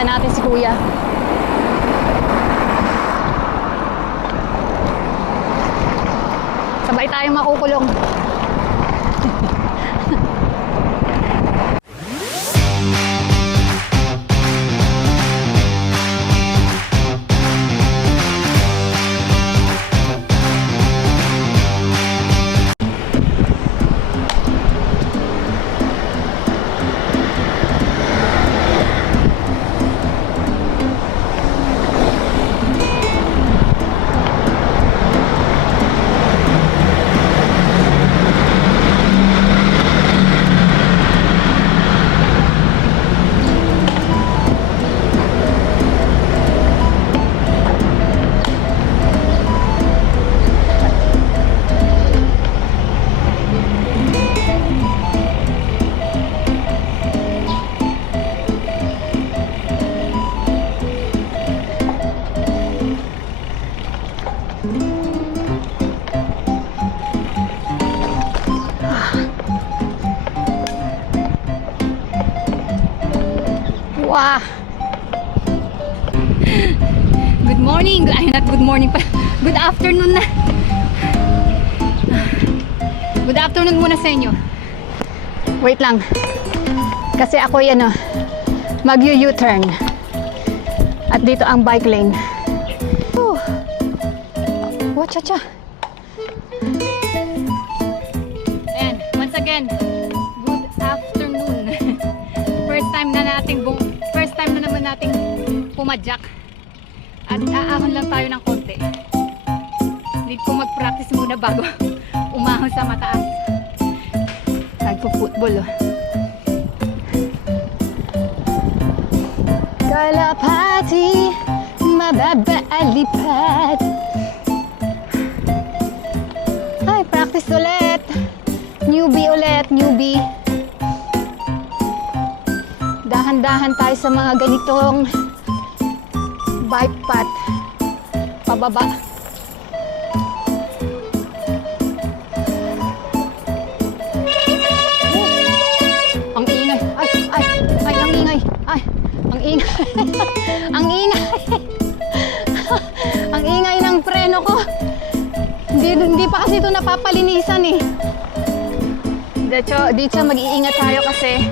Sabihan natin si Kuya. Sabay tayong makukulong. Wow! Good morning! Ay, not good morning pa. Good afternoon na. Good afternoon muna sa inyo. Wait lang. Kasi ako yan mag-U-turn. At dito ang bike lane. Oh. Watcha cha. Ayan, once again, good afternoon. First time na naman nating pumadyak. At aahon lang tayo ng konti. Need ko mag-practice muna bago umahon sa mataas. Nagpo-football Kalapati, mababaalipad. Ay, practice ulit. Newbie ulit, newbie. Dahan-dahan tayo sa mga ganitong bike path. Pababa. Ang ingay. Ay, ang ingay. Ay, ang ingay. Ang ingay. Ang ingay ng preno ko. Hindi pa kasi ito napapalinisan eh. Dito mag-iingat tayo kasi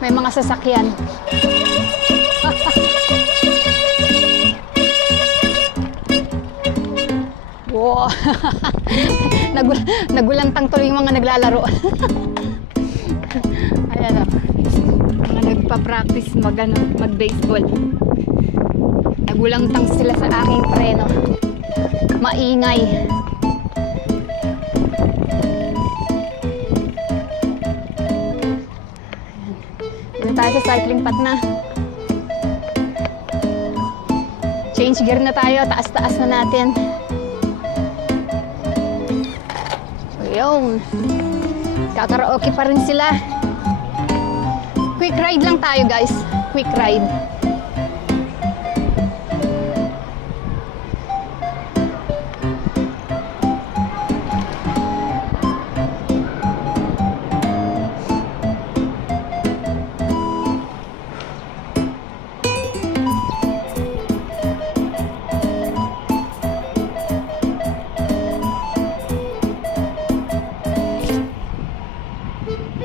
may mga sasakyan. Wow. Nagulantang tuloy yung mga naglalaro. Ayan mga nagpa-practice mag-baseball. Nagulantang sila sa aking preno. Maingay. Dito tayo sa cycling path na. Change gear na tayo. Taas-taas na natin. Ayun. Kakaraoke pa rin sila. Quick ride lang tayo guys. Quick ride.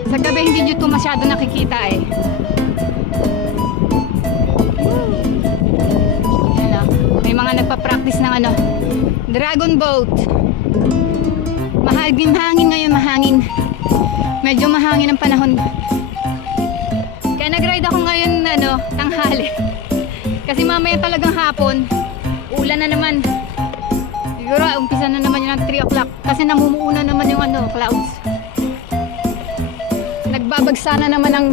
Sa gabi hindi nyo ito masyado nakikita eh. May mga nagpa-practice ng dragon boat. Mahangin ngayon, mahangin. Medyo mahangin ang panahon. Kaya nag-ride ako ngayon tanghali. Kasi mamaya talagang hapon, ulan na naman. Siguro umpisa na naman yun ng 3 o'clock kasi namumuuna naman yung clouds. Nagbabagsa na naman ang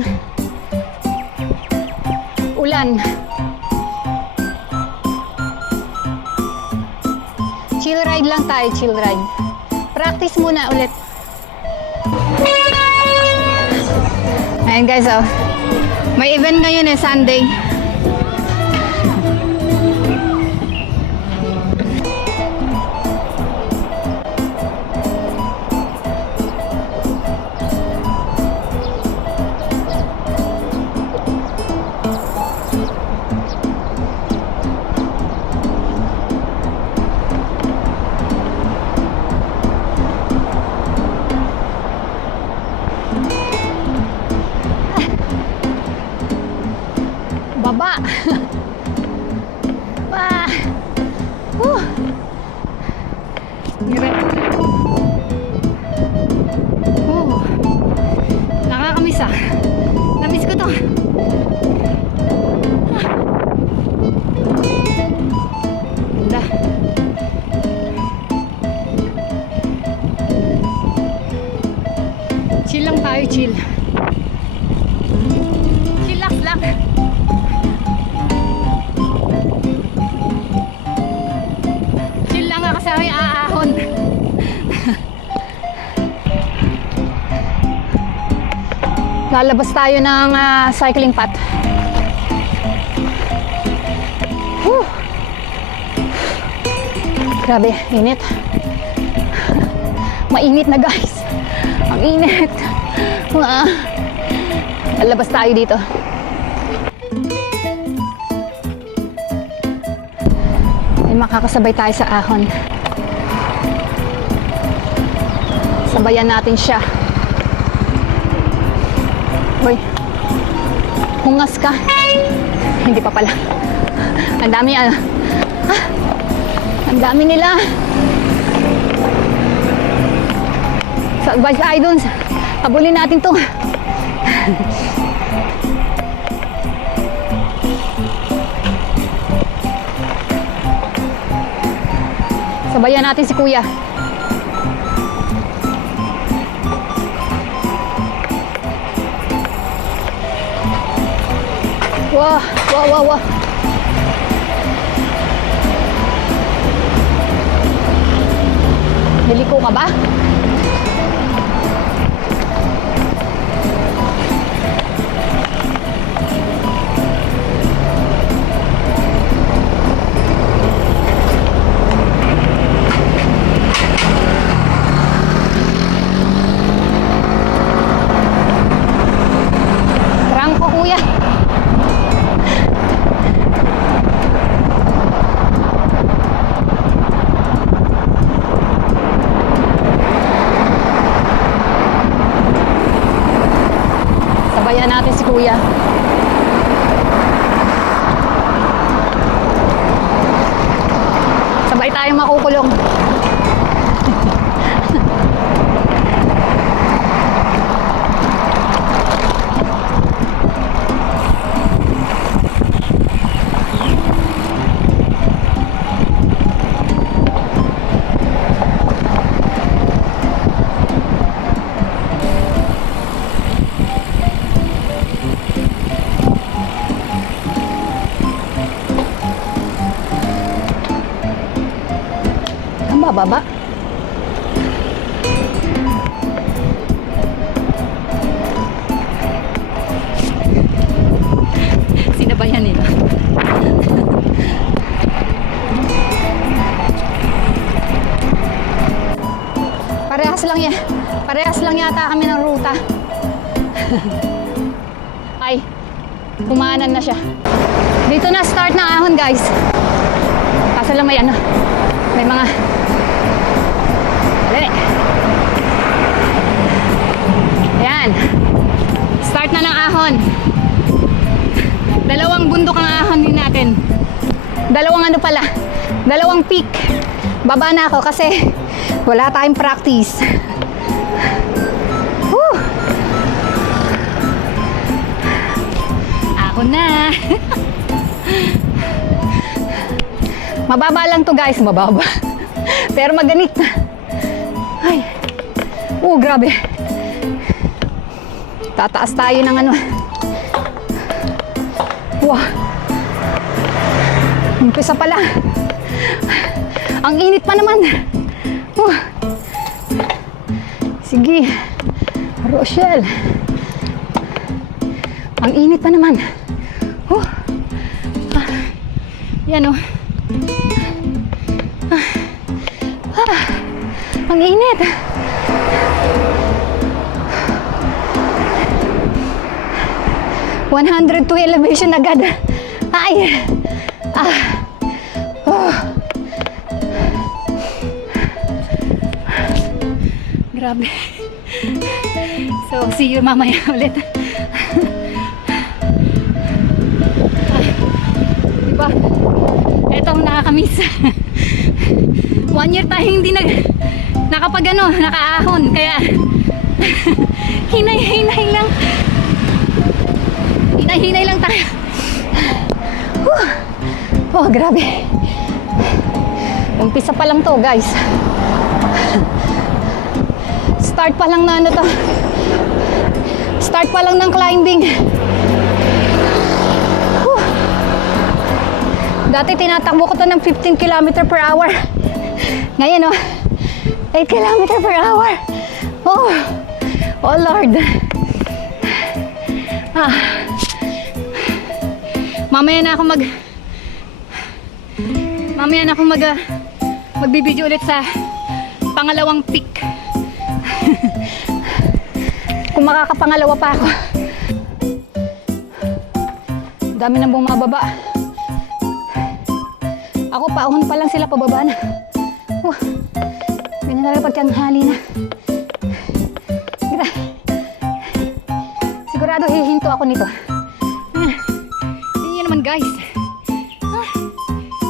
ulan. Chill ride lang tayo, chill ride. Practice muna ulit. Ayan guys, may event ngayon Sunday. Namiss ko to. Ganda. Chill lang tayo, chill. Chillax lang. Chill lang nga kasi ako yung aahon. Lalabas tayo ng cycling path. Whew. Grabe, init. Mainit na guys. Ang init. Lalabas tayo dito. Ay, makakasabay tayo sa ahon. Sabayan natin siya. Hoy, hungas ka. Hindi pa pala. Ang dami ang dami nila. Sa advice tayo dun. Habulin natin to. Sabayan natin si Kuya. Wah, wah, wah, wah. Niliko ka ba? Trangko, Kuya. Sabayan natin si Kuya. Sabay tayong makukulong. Baba. Sinabayan nila. Parehas lang yata kami ng ruta. Ay, kumaanan na siya. Dito na start ng ahon, guys. Kaso lang may mga dali. Ayan. Start na ng ahon. Dalawang bundok ang ahon din natin. Dalawang peak. Baba na ako kasi wala tayong practice. Woo! Ahon na. Mababa lang to guys, mababa. Pero maganit na. Ay. Grabe. Tataas tayo ng Wow. Umpisa pa lang. Ang init pa naman. Sige. Rochelle. Ang init pa naman. Yan ang init. ₱102 elevation agad. Ay. Grabe. So, see you mamaya ulit. Diba? Etong nakakamiss. 1 year tayo hindi nakaahon. Kaya hinay lang. Oh, grabe. Umpisa pa lang to, guys. Start pa lang na ano to. Start pa lang ng climbing. Whew. Dati tinatakbo ko to ng 15 km per hour. Ngayon, oh, 8 km per hour. Oh, oh Lord. Ah. Mamaya na ako magbibideo ulit sa pangalawang peak. Kung makakapangalawa pa ako. Dami nang bumababa. Ako paahon pa lang sila pababa na. Ganyan talaga pagtanghali na. Sigurado hihinto ako nito. Yun naman guys.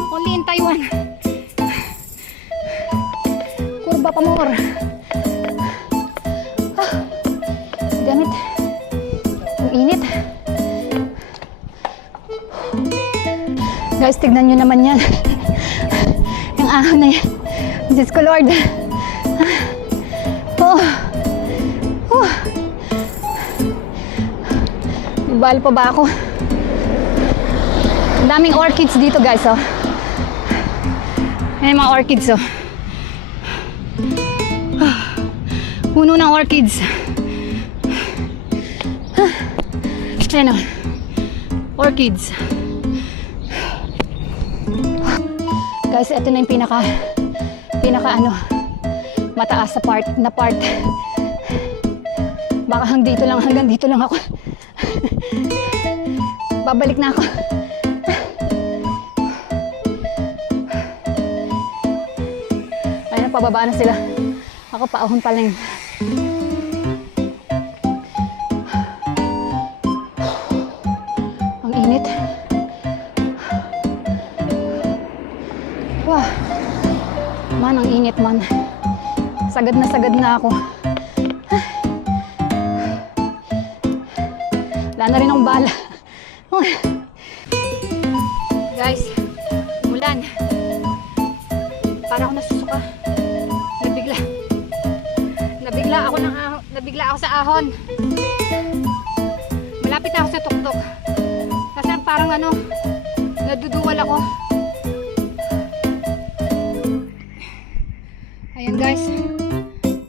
Only in Taiwan. Kurba pa more. Ganit. Ang init. Guys, tignan nyo naman yan. Yung ahon na yan. Diyos ko Lord. Bal pa ba ako? Ang daming orchids dito guys, oh. Ayan mga orchids, oh. Puno ng orchids. Ayan, oh. Orchids. Guys, ito na yung pinaka ano, mataas sa part. Baka hanggang dito lang ako. Babalik na ako. Ayun, pababa na sila. Ako paahon pa lang. Ang init. Wah. Man, ang init man. Sagad na ako. Wala na rin akong bala. Guys, umulan. Para ako nasusuka. Nabigla ako sa ahon. Malapit na ako sa tuktok. Kasi parang ano, naduduwal ako. Ayan guys,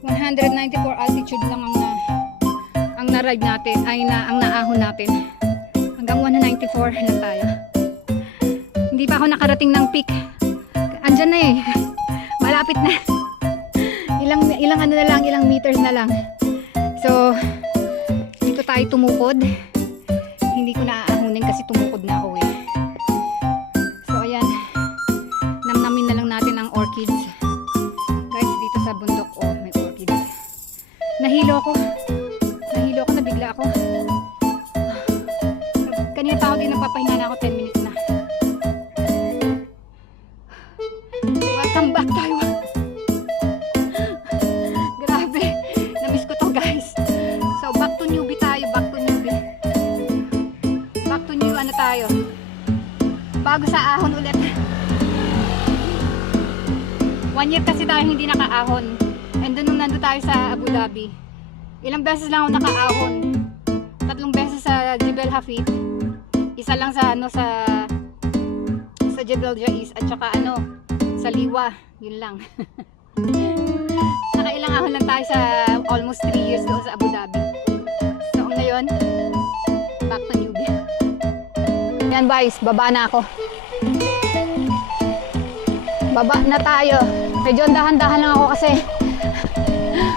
194 altitude lang ang na-ride natin, ang naahon natin. Hanggang 194 lang tayo. Hindi pa ako nakarating ng peak. Andyan na eh. Malapit na. Ilang ano na lang, ilang meters na lang. So, dito tayo tumukod. Hindi ko na aahunin kasi tumukod na ako eh. So, ayan. Namnamin na lang natin ang orchids. Guys, dito sa bundok, oh, may orchids. Nahilo ako, nabigla ako. Kanina pa ako din nagpapahinga na ako, 10 minutes na. Welcome back Taiwan. Grabe, namiss ko to guys. So back to newbie tayo, back to new ano tayo. Bago sa ahon ulit. 1 year kasi tayo hindi nakaahon. And then nung nando tayo sa Abu Dhabi, ilang beses lang ako nakaahon. 3 beses sa Jebel Hafid. Isa lang sa ano sa Jebel Jais at saka ano sa Liwa, yun lang. Nakailang ahon lang tayo sa almost 3 years doon sa Abu Dhabi. So ngayon, back to newbie. Yan guys, baba na ako. Baba na tayo. Medyo dahan-dahan lang ako kasi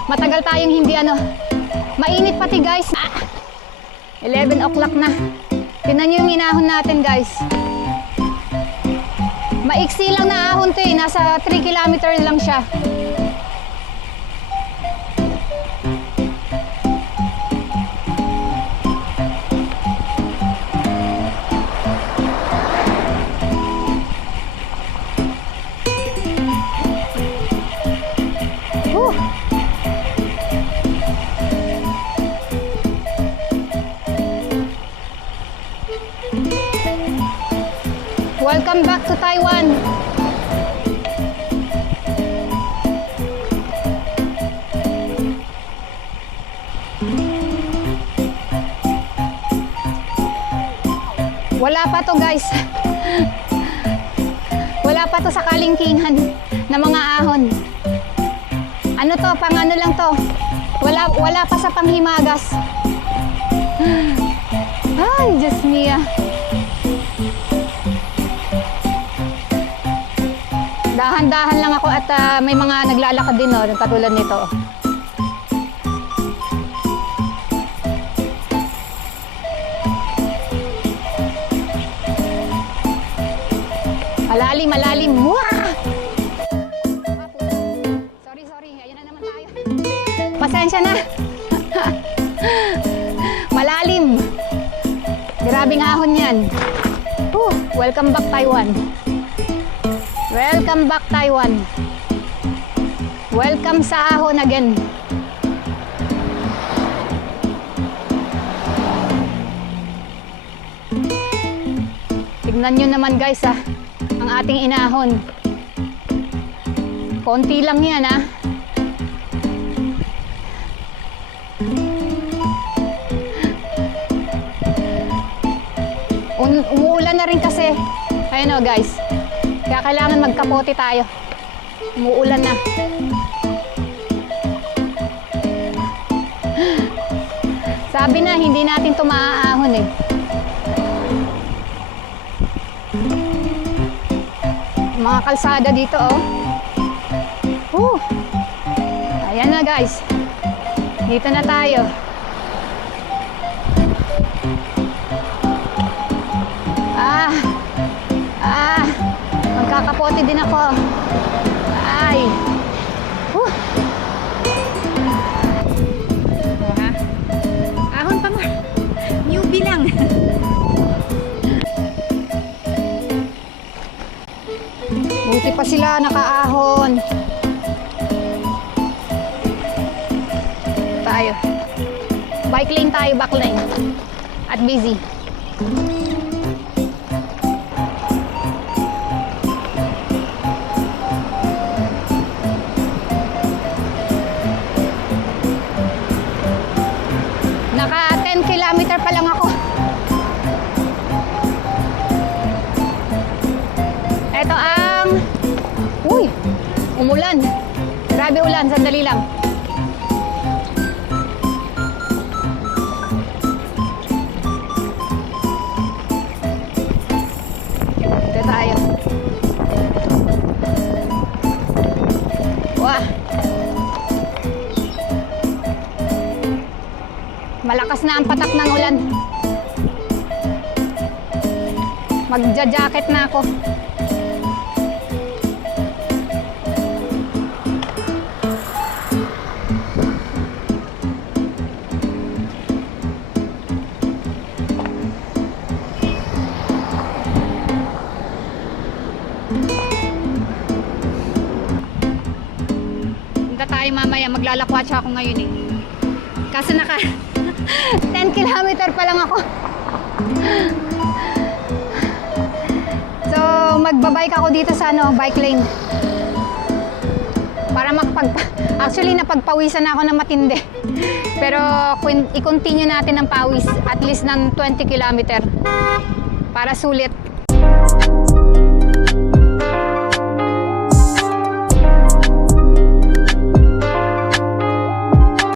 matagal tayong hindi ano. Mainit pati guys. 11 o'clock na. Tingnan nyo yung inahon natin guys. Maiksi lang na ahon to eh. Nasa 3 kilometer lang siya. Welcome back to Taiwan. Wala pa to guys. Wala pa to sa kalingkingan na mga ahon. Ano to, pang ano lang to. Wala pa sa panghimagas. Ay, Diyos mia. Dahan-dahan lang ako at may mga naglalakad din, no, katulad nito. Malalim, malalim. Wah! Sorry. Ayan na naman tayo. Pasensya na. Malalim. Grabing ahon yan. Welcome back Taiwan. Welcome back Taiwan. Welcome sa ahon again. Tignan nyo naman guys ang ating inahon. Konti lang yan Umuulan na rin kasi. Ayun guys. Kaya kailangan magkapote tayo. Umuulan na. Sabi na, hindi natin ito maaahon Mga kalsada dito Ayan na guys. Dito na tayo. Magkakapote din ako. Ay. Ahon pa mo. Newbie lang. Buti pa sila nakaahon. Tayo. Bike lane tayo, back lane. At busy. Naka 10 kilometer pa lang ako. Ito ang... umulan. Grabe ulan, sandali lang. Ito tayo. Wah! Malakas na ang patak ng ulan. Magja-jacket na ako. Punta tayo mamaya. Maglalakwatsa ako ngayon Kaso naka 10 kilometer pa lang ako. So, magbabike ako dito sa bike lane. Para actually napagpawisan na ako ng matindi. Pero i-continue natin ang pawis at least ng 20 kilometer para sulit.